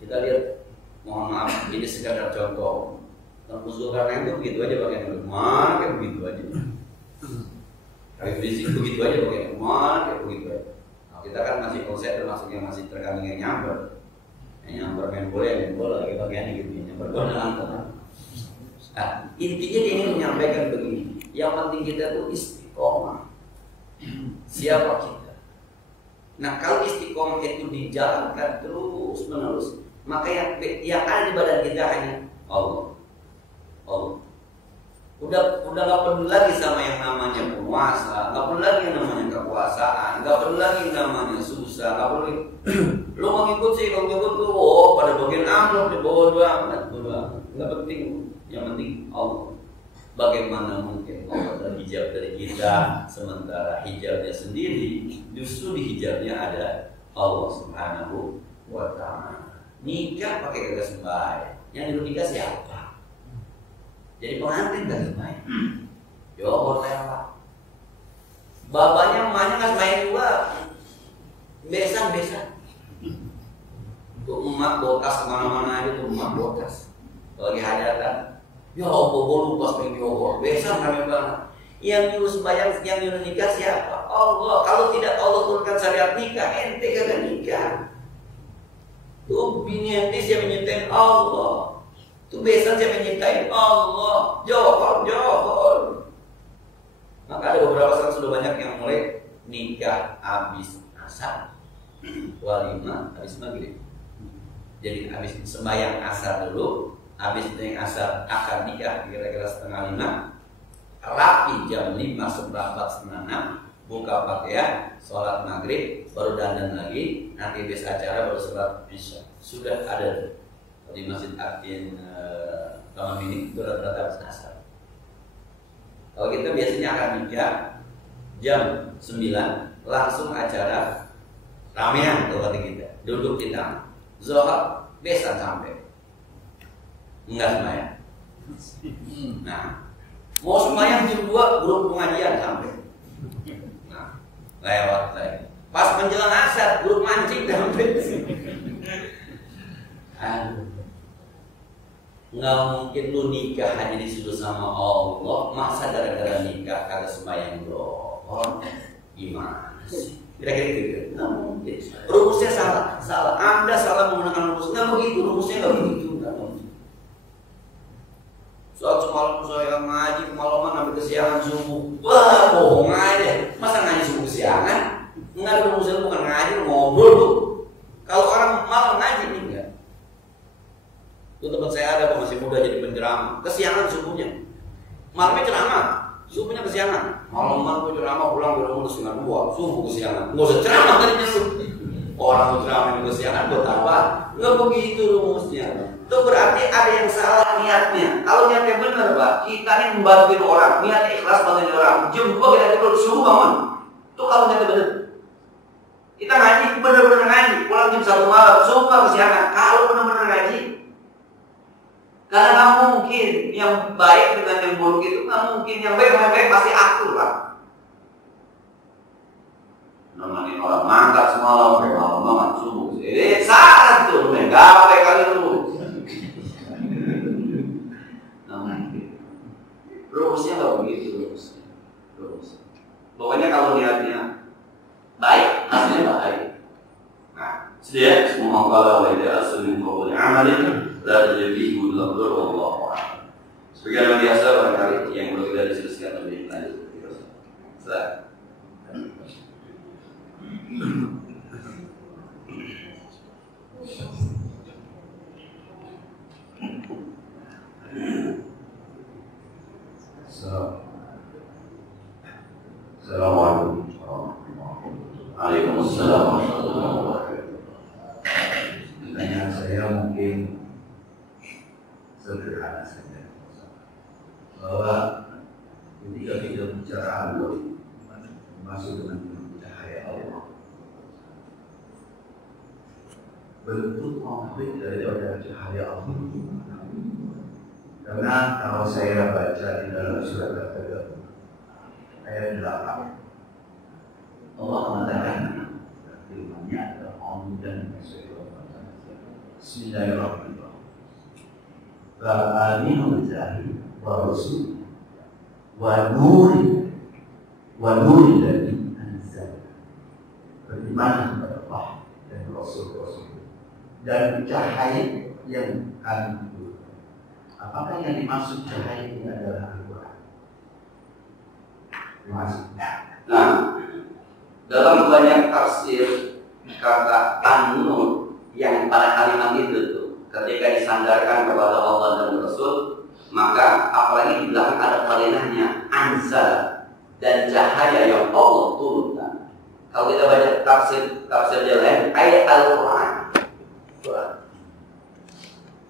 Kita lihat, mohon maaf, ini sekadar contoh. Tengku Zulkarnain itu begitu aja pakaian, mana kayak begitu aja. Habib Rizik begitu aja pakaian, mana kayak begitu aja. Nah, kita kan masih konsep termasuk yang masih terkadang yang nyamper main bola lagi pakaiannya gitu, nyamper bola nonton. Nah, intinya dia ingin menyampaikan begini, yang penting kita tuh istiqomah. Siapa kita? Nah, kalau istiqomah itu dijalankan terus menerus, maka yang ada di badan kita hanya Allah. Udah nggak perlu lagi sama yang namanya penguasa, nggak perlu lagi yang namanya kekuasaan, nggak perlu lagi yang namanya susah, nggak perlu. Lu mau ngikut sih, kalau ngikut tuh, pada bagian amplop di bawah doang, nggak penting. Yang penting Allah. Bagaimana mungkin Allah terhijab dari kita, sementara hijabnya sendiri justru di hijabnya ada Allah Subhanahu wa Ta'ala. Nikah pakai kagak sembahyang, yang dulu nikah siapa? Jadi pengantin gak sembahyang. Yo lewat. Bapaknya emaknya nggak sembahyang juga. Besan. Tuh emak bokas kemana-mana aja tuh emak bokas. Lagi hajatan. Ya Allah, lupa pengen diobor. Besan kami banget. Yang nyuruh sembahyang, yang nyuruh nikah siapa? Allah. Kalau tidak Allah turunkan syariat nikah, ente kagak nikah. Tuh bini ente siapa nyintain Allah. Tuh besan siapa nyintain Allah. Johor. Maka ada beberapa saat sudah banyak yang mulai nikah habis asar, walimah habis maghrib. Jadi habis sembahyang asar dulu, habis sembahyang asar akan nikah kira-kira 4:30, rapi jam 5 seperempat 5:30, buka pakaian, sholat maghrib, baru dandan lagi, nanti habis acara baru sholat isya. Sudah ada di Masjid Akin Taman Mini itu rata-rata habis asar. Kalau kita biasanya akan nikah jam 9, langsung acara ramean kalau kata kita, duduk kita zuhur besan sampai enggak sembahyang. Nah, mau sembahyang jam 2 grup pengajian sampai. Nah, lewat lagi. Pas menjelang asar grup mancing sampai. Nggak mungkin lu nikah hanya disuruh sama Allah, masa gara-gara nikah kagak sembahyang doang? Gimana sih? Kira-kira gitu. Nggak mungkin. Rumusnya salah. Anda salah menggunakan rumus. Nggak begitu, rumusnya nggak begitu. Soal semalam saya ngaji kemalaman sampai kesiangan subuh. Wah, bohong aja. Masa ngaji subuh kesiangan? Nggak ada rumusnya, bukan ngaji, ngobrol lu. Kalau orang malam ngaji nih enggak. Itu tempat saya ada masih muda jadi penceramah. Kesiangan subuhnya. Malamnya ceramah. Subuhnya kesiangan. Malaman gue ceramah pulang di rumah setengah 2, subuh kesiangan. Nggak usah ceramah tadinya tuh. Orang ceramah kesiangan buat apa? Nggak begitu rumusnya. Itu berarti ada yang salah niatnya. Kalau niatnya benar, Pak, kita ini membantu orang, niatnya ikhlas bantuin orang. Jam 2 kita tidur subuh bangun. Itu kalau niatnya benar. Kita ngaji benar-benar ngaji, pulang jam 1 malam, subuh kesiangan. Kalau benar-benar ngaji, karena nggak mungkin yang baik dengan yang buruk itu nggak mungkin. Yang baik dengan yang baik pasti akur, Pak. Nemenin orang mangkat semalam, malam banget subuh. Saat tuh, gawe kali itu. Rumusnya nggak begitu, rumus. Pokoknya kalau niatnya baik, hasilnya baik. Nah, sedia semua kalau ada asal kau amalin, lalu jadi bulan Allah. Sebagaimana biasa barangkali yang belum kita diskusikan lebih lanjut. Silakan. Assalamualaikum Waalaikumsalam warahmatullahi wabarakatuh. Pertanyaan saya mungkin sederhana saja, bahwa ketika kita bicara Allah masuk dengan cahaya Allah, bentuk konkret daripada cahaya Allah. Karena kalau saya baca di dalam surat Al-Fatihah ayat 8, Allah mengatakan firman-Nya adalah Om dan Bismillahirrahmanirrahim. Fa'aminu billahi wa rasul wa nuri ladzi anzal. Beriman kepada Allah dan Rasul-Rasul dan cahaya yang kami turunkan. Apakah yang dimaksud cahaya ini adalah Al-Quran? Nah, dalam banyak tafsir kata an-nur yang pada kalimat itu tuh ketika disandarkan kepada Allah dan Rasul, maka apalagi di belakang ada kalinahnya anzal dan cahaya yang Allah turunkan. Kalau kita baca tafsir yang lain ayat Al-Quran.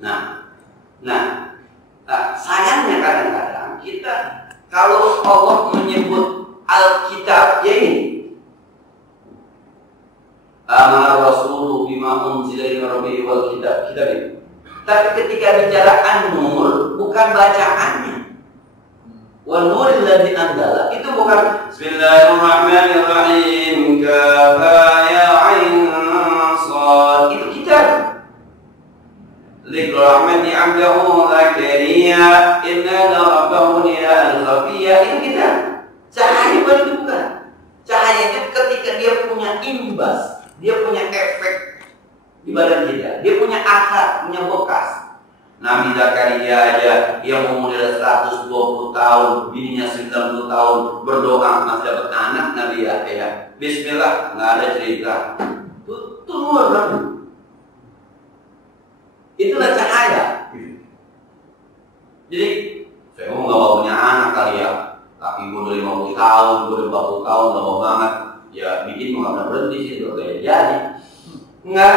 Nah, sayangnya kadang-kadang kita kalau Allah menyebut Alkitab ya ini Amar Rasuluhu bima unzila ila rabbihi wal kitab itu. Tapi ketika bicara an-nur bukan bacaannya. Wa nuril ladzi anzala itu bukan Bismillahirrahmanirrahim kafa ya ain sad itu kitab. Dzikru rahmati 'abdihi Zakariya inna rabbahu nida'an khafiyya itu kitab. Cahaya itu bukan. Cahaya itu ketika dia punya imbas, dia punya efek di badan kita, dia punya akar, punya bekas. Nabi Zakaria aja yang umurnya 120 tahun, bininya 90 tahun berdoa masih dapat anak. Nabi Yahya, Bismillah, nggak ada cerita. Itu nur Nabi. Itulah cahaya. Jadi saya nggak mau punya anak kali ya. Tapi gue udah 50 tahun, gue udah 40 tahun, gak mau banget. Ya bikin mau gak berhenti sih, udah kayak jadi. Enggak,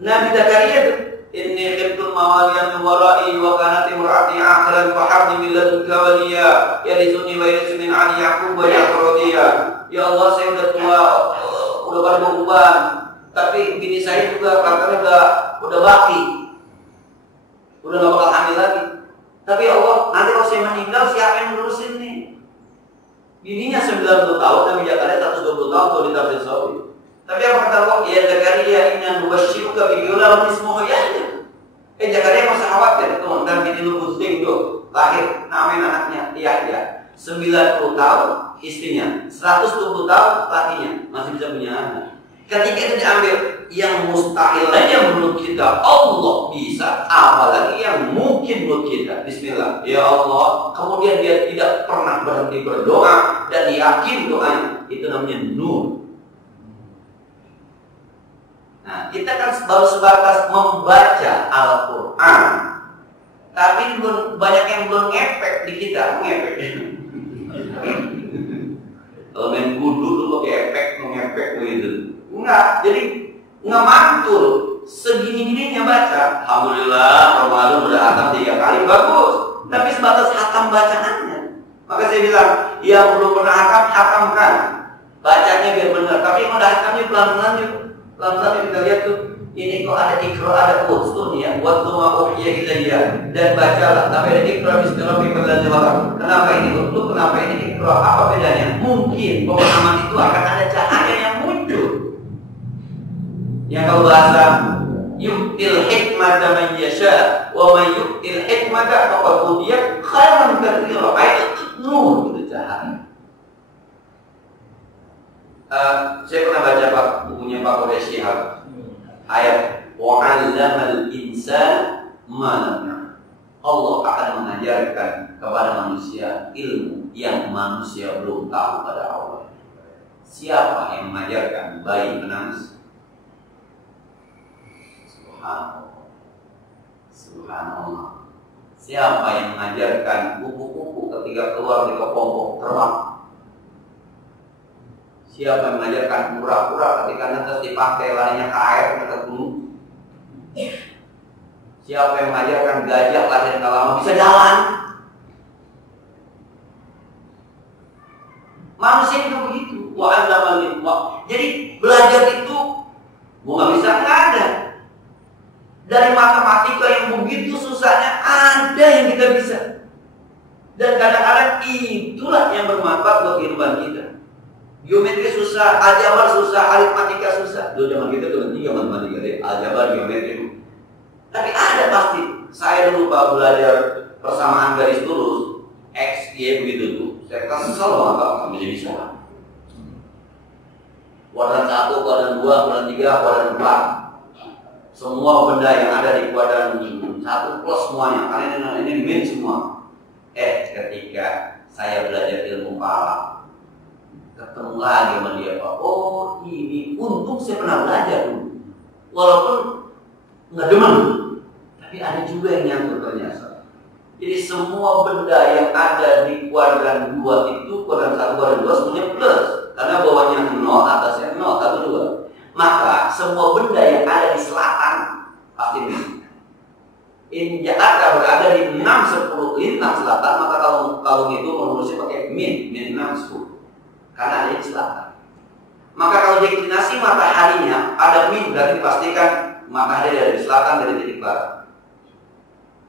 Nabi Zakaria tuh inni khiftul mawaliyan warai wa kanat imraati akhiran fa habli min ladunka waliya yarisuni wa yarisuni ali yaqub wa yaqrodiya. Ya Allah, saya udah tua, udah pada beban. Tapi bini saya juga katanya udah baki. Udah gak bakal hamil lagi. Tapi ya Allah, nanti kalau saya meninggal siapa yang ngurusin nih? Bininya 90 tahun, Nabi Zakaria 120 tahun kalau ditafsir Sawi. Tapi apa kata Allah? Ya Zakaria inna nubasyyiruka bi ghulamin ismuhu Yahya. Zakaria masa khawatir tuh, dan bini lu pusing tuh, lahir namanya anaknya Yahya. 90 tahun istrinya, 120 tahun lakinya, masih bisa punya anak. Ketika itu diambil, yang mustahil aja menurut kita Allah bisa, apalagi yang mungkin menurut kita. Bismillah, ya Allah. Kemudian dia tidak pernah berhenti berdoa dan yakin doanya. Itu namanya nur. Nah, kita kan baru sebatas membaca Al-Quran, tapi banyak yang belum ngefek di kita, ngefek. alhamdulillah Ramadan udah hatam 3 kali, bagus. Tapi sebatas hatam bacaannya. Maka saya bilang, yang belum pernah hatam, hatamkan. Bacanya biar benar. Tapi yang udah hatamnya pelan-pelan yuk. Pelan-pelan kita lihat tuh. Ini kok ada ikro, ada usul ya. Waktu ma'uhiyya ilayya. Dan bacalah. Tapi ada ikro, bismillahirrahmanirrahim. Kenapa ini usul? Kenapa ini ikro? Apa bedanya? Mungkin pemahaman itu akan ada cahaya yang muncul. Yang kalau bahasa yu'til hikmata man yasha wa man yu'til hikmata faqad utiya khairan katsira. Ayat nur itu cahaya. Saya pernah baca bukunya Pak Quraisy ayat wa 'allamal insana ma lam ya'lam. Allah akan mengajarkan kepada manusia ilmu yang manusia belum tahu pada Allah. Siapa yang mengajarkan bayi menangis? Subhanallah. Siapa yang mengajarkan kupu-kupu ketika keluar dari kepompong terbang? Siapa yang mengajarkan kura-kura ketika netes dipakai larinya ke air ke gunung? Siapa yang mengajarkan gajah lahir nggak lama bisa jalan? Manusia itu begitu. Jadi belajar itu nggak bisa, nggak ada. Dari matematika yang begitu susahnya ada yang kita bisa. Dan kadang-kadang itulah yang bermanfaat buat kehidupan kita. Geometri susah, aljabar susah, aritmatika susah. Dulu zaman kita tuh nanti matematika deh, aljabar, geometri. Tapi ada pasti. Saya dulu pak belajar persamaan garis lurus, X, Y begitu tuh. Saya kesel banget sampai jadi bisa. Kuadran 1, kuadran 2, kuadran 3, kuadran 4. Semua benda yang ada di kuadran 1 plus semuanya, karena ini min semua. Ketika saya belajar ilmu falak, ketemu lagi sama dia, Pak. Oh ini untung saya pernah belajar dulu, walaupun nggak demen, tapi ada juga yang nyangkut ternyata. Jadi semua benda yang ada di kuadran 2 itu, kuadran 1, kuadran 2 semuanya plus, karena bawahnya 0, atasnya 0, 1, 2. Maka semua benda yang ada di selatan pasti min. In Jakarta berada di 6, 10 lintang selatan, maka kalau itu menulisnya pakai min 6, 10. Karena ada di selatan. Maka kalau deklinasi mataharinya ada min, berarti pastikan matahari dari selatan, dari titik barat.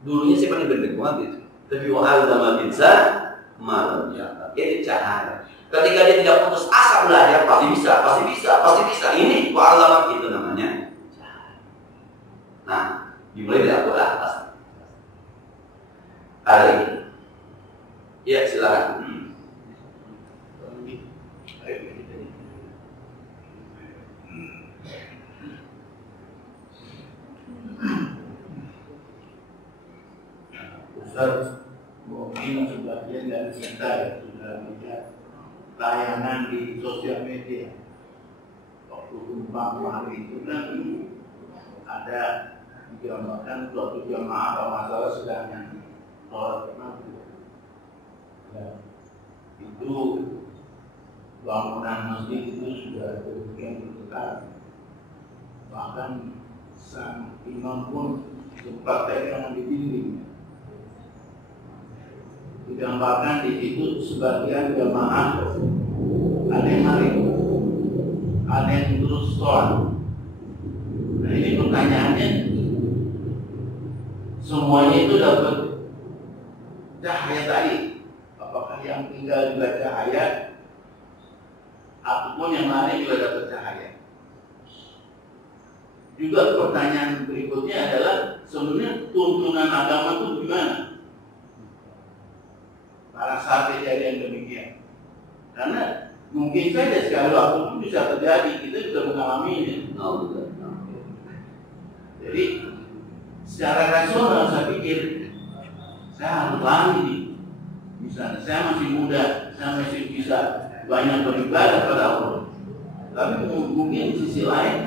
Dulunya sih paling berdek banget itu. Tapi wahal dalam insan malam ya, itu cahaya. Ketika dia tidak putus asa belajar, pasti bisa, pasti bisa, pasti bisa. Ini wa'alamat itu namanya. Nah, dimulai dari aku atas. Ada ini. Ya, silakan. Ustaz, mungkin sebagian dari kita yang sudah melihat layanan di sosial media. Waktu gempa kemarin itu kan ada digambarkan suatu jamaah atau masalah sedang yang sholat maghrib. Ya, itu bangunan masjid itu sudah demikian besar. Bahkan sang imam pun sempat pegangan di dinding. Digambarkan di situ sebagian jamaah ada yang mari, ada yang terus sholat. Nah ini pertanyaannya, semuanya itu dapat cahaya tadi. Apakah yang tinggal juga cahaya, ataupun yang lain juga dapat cahaya? Juga pertanyaan berikutnya adalah sebenarnya tuntunan agama itu gimana? Pada saat kejadian demikian, karena mungkin saja sekali waktu itu bisa terjadi, kita bisa mengalami ini. Jadi secara rasional saya pikir saya harus lari nih. Misalnya saya masih muda, saya masih bisa banyak beribadah pada Allah. Tapi mungkin di sisi lain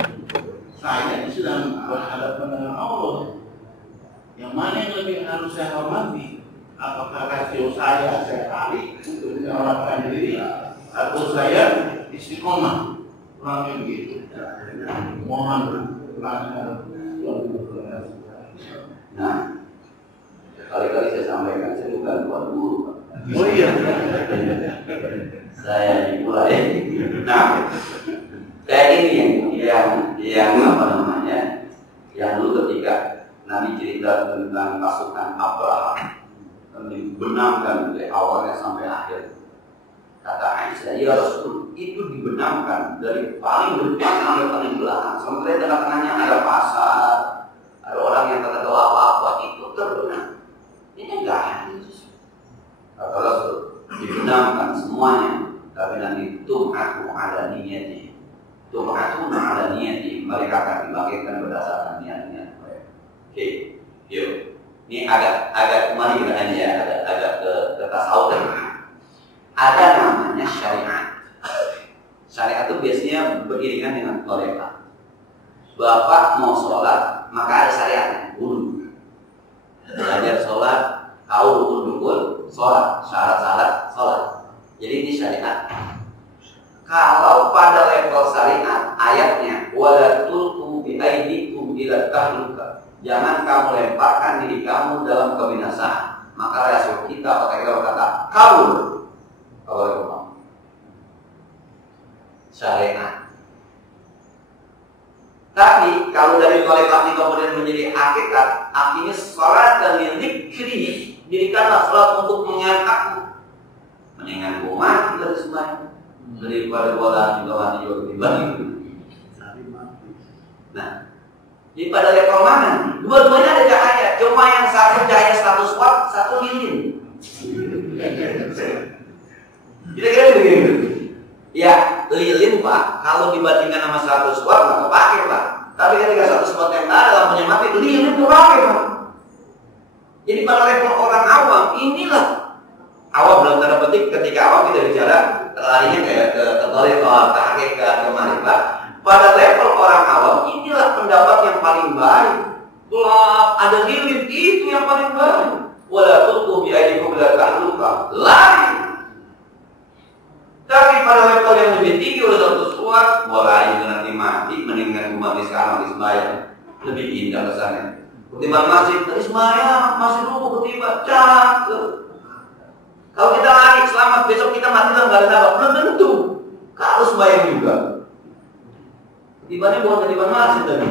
saya sedang berhadapan dengan Allah. Yang mana yang lebih harus saya hormati? Apakah rasio saya tarik untuk menyelamatkan diri, atau saya istiqomah? Kurang begitu. Mohon berkenan. Oh iya. Saya dimulai. Nah, kayak ini yang apa namanya? Yang dulu ketika Nabi cerita tentang pasukan Abraham, dibenamkan dari awalnya sampai akhir. Kata Aisyah, ya Rasul, itu dibenamkan dari paling depan sampai paling belakang. Sampai tengah-tengahnya ada pasar, ada orang yang tak tahu apa-apa, itu terbenam. Ini enggak ada. Kata Rasul, dibenamkan semuanya. Tapi nanti tum'atu ala niyati. Tum'atu ala niyati. Mereka akan dibagikan berdasarkan niat-niat mereka. Oke, yuk. Ini agak kembali ke aja, agak ke tasawuf. Ada namanya syariat. Syariat itu biasanya beriringan dengan tharekat. Bapak mau sholat, maka ada syariatnya. Wudhu. Belajar sholat, tahu rukun-rukun sholat, syarat-syarat sholat. Jadi ini syariat. Kalau pada level syariat, ayatnya wala tulqu bi aydikum ila tahluka. Jangan kamu lemparkan diri kamu dalam kebinasaan. Maka Rasul kita pakai kata kabul. Kalau syariat. Tapi kalau dari tharekat ini kemudian menjadi hakikat, artinya sholat dan dzikri, dirikanlah sholat untuk mengingat aku. Mendingan gua mati dari sembahyang daripada gua juga mati juga ketimbang. Nah, jadi pada level mana? Dua-duanya ada cahaya, cuma yang satu cahaya 100 watt, satu lilin. Kira-kira begitu. Ya, lilin Pak, kalau dibandingkan sama 100 watt nggak kepake Pak. Tapi ketika 100 watt yang ada lampunya mati, lilin kepake Pak. Jadi pada level orang awam, inilah awam dalam tanda petik, ketika awam kita bicara larinya kayak ke tharekat, ke hakikat, ke ma'rifat. Pada level orang awam, inilah pendapat yang paling baik. Gelap, ada lilin, itu yang paling baik. Wala tulqu bi aydikum ila tahluka. Lari. Tapi pada level yang lebih tinggi oleh satu suat, mulai nanti mati, mendingan mati sekarang di sembahyang. Lebih indah kesannya. Ketimbang masjid, tadi sembahyang, masih dulu ketimbang, cakep. Kalau kita lari selamat, besok kita mati dalam keadaan apa? Belum tentu. Kalau sembahyang juga. Ketibanya bukan ketiban masjid tadi.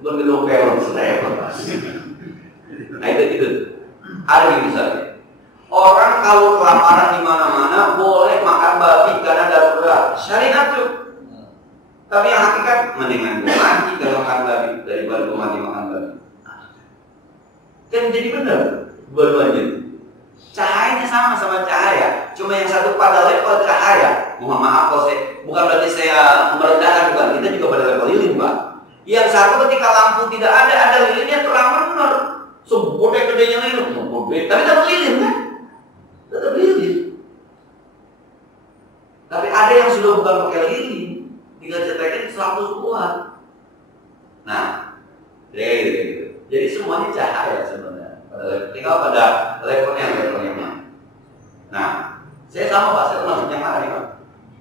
Bukan gedung peron, nah itu. Ada yang misalnya. Orang kalau kelaparan di mana-mana boleh makan babi karena darurat. Syariat tuh. Tapi yang hakikat mendingan gue mati kalau makan babi daripada gue mati makan babi. Kan jadi benar dua-duanya. Cahayanya sama cahaya. Cuma yang satu pada level cahaya. Mohon maaf kalau bukan berarti saya merendahkan, bukan. Kita juga pada level lilin Pak. Yang satu ketika lampu tidak ada lilinnya terang benar. Sebodeh gedenya lilin, tapi tetap lilin kan? Tetap lilin. Tapi ada yang sudah bukan pakai lilin, tinggal cetakin 100 watt. Nah, gitu. Jadi semuanya cahaya sebenarnya. Tinggal pada levelnya. Nah, saya sama Pak, saya termasuk yang lari Pak.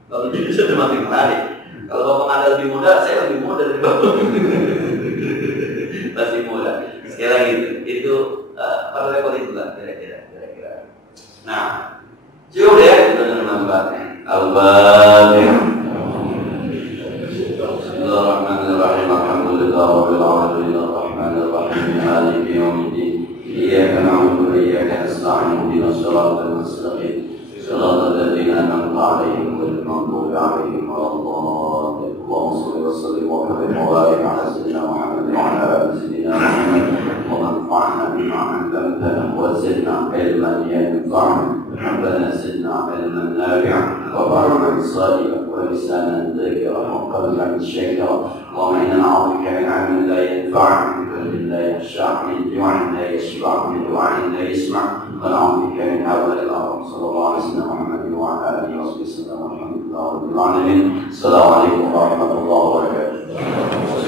Kalau itu saya termasuk yang lari. Kalau Bapak ada lebih muda, saya lebih muda dari Bapak. Masih muda. Sekali lagi itu pada level itu lah kira-kira. Nah, cukup ya kita dengan manfaatnya. Al-Fatihah. Bismillahirrahmanirrahim. Alhamdulillahirabbil alamin arrahmanir rahim maliki yaumiddin. Iyyaka na'budu wa iyyaka nasta'in ihdinas siratal mustaqim. Siratal ladzina an'amta 'alaihim ghairil maghdubi 'alaihim waladdallin. Allahumma shalli wa sallim wa barik 'ala sayyidina Muhammad wa 'ala ali sayyidina Muhammad. وانفعنا بما علمتنا وزدنا علما ينفعنا ربنا زدنا علما نافعا وبارك صالحا ولسانا ذاكرا وقلبا شاكرا اللهم انا نعوذ بك من علم لا ينفع من قلب لا يخشع من جوع لا يشبع من دعاء لا يسمع ونعوذ بك من هول الارض صلى الله عليه وسلم محمد وعلى اله وصحبه وسلم والحمد لله رب العالمين السلام عليكم ورحمه الله وبركاته.